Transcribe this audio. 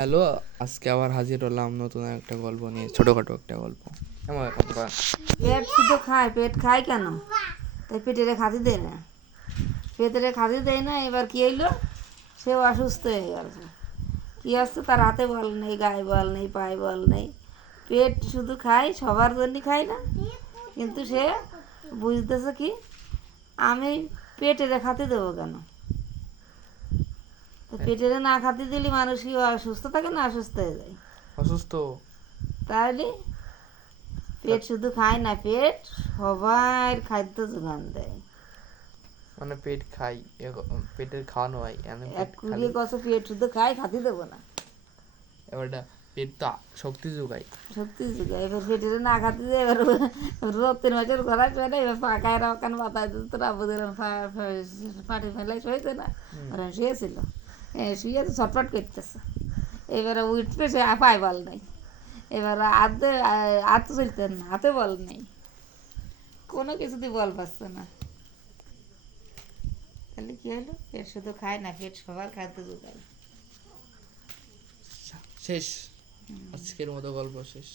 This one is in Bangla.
হ্যালো, আজকে আবার হাজির হলাম নতুন একটা গল্প নিয়ে, ছোটখাটো একটা গল্প। কেমন এখন পেট শুধু খায়, পেট খায় কেন? তাই পেটেরে খাতি দেয় না, পেটেরে খাতি দেয় না। এবার কি হইলো, সেও অসুস্থ হয়ে গেছে। কী হচ্ছে, তার হাতে বল নেই, গায়ে বল নেই, পায়ে বল নেই। পেট শুধু খায়, সবার জন্যই খায় না, কিন্তু সে বুঝতেছে কি, আমি পেটেরে খাতি দেবো কেন? তো পেটেরে না খাতি দিলে মানুষ কি অসুস্থ থাকে না অসুস্থ হয়ে যায়? অসুস্থ? তাহলে পেট শুধু খায় না, পেট সবার খাদ্য যোগান দেয়। মানে পেট খাই, পেটের খাওয়ানো হয় এমন এক পেট খালি। কুড়িয়ে কত পেট শুধু খায়, খাতি দেবো না। এবারটা পেট তো শক্তি যোগায়। সত্যি যোগায়, এবার পেটের না খাতি দিয়ে এবার রোদ 3 মাসের ঘোরা চলে, এবার পাকায় রাখান মাথায় দিত রাবু দিলাম, পাটি ফেলাই শুয়েছে না, ওরা শুয়েছিল, শুয়ে তো ছটফট করতেছে। এবারে উঠবে, সে পায় বল নেই। এবার হাতে চলতে না, হাতে বল নেই, কোনো কিছুতেই বল পাচ্ছে না। তাহলে কি হলো, পেট শুধু খায় না, পেট সবার খাদ্য যোগায়। শেষ, আজকের মতো গল্প শেষ।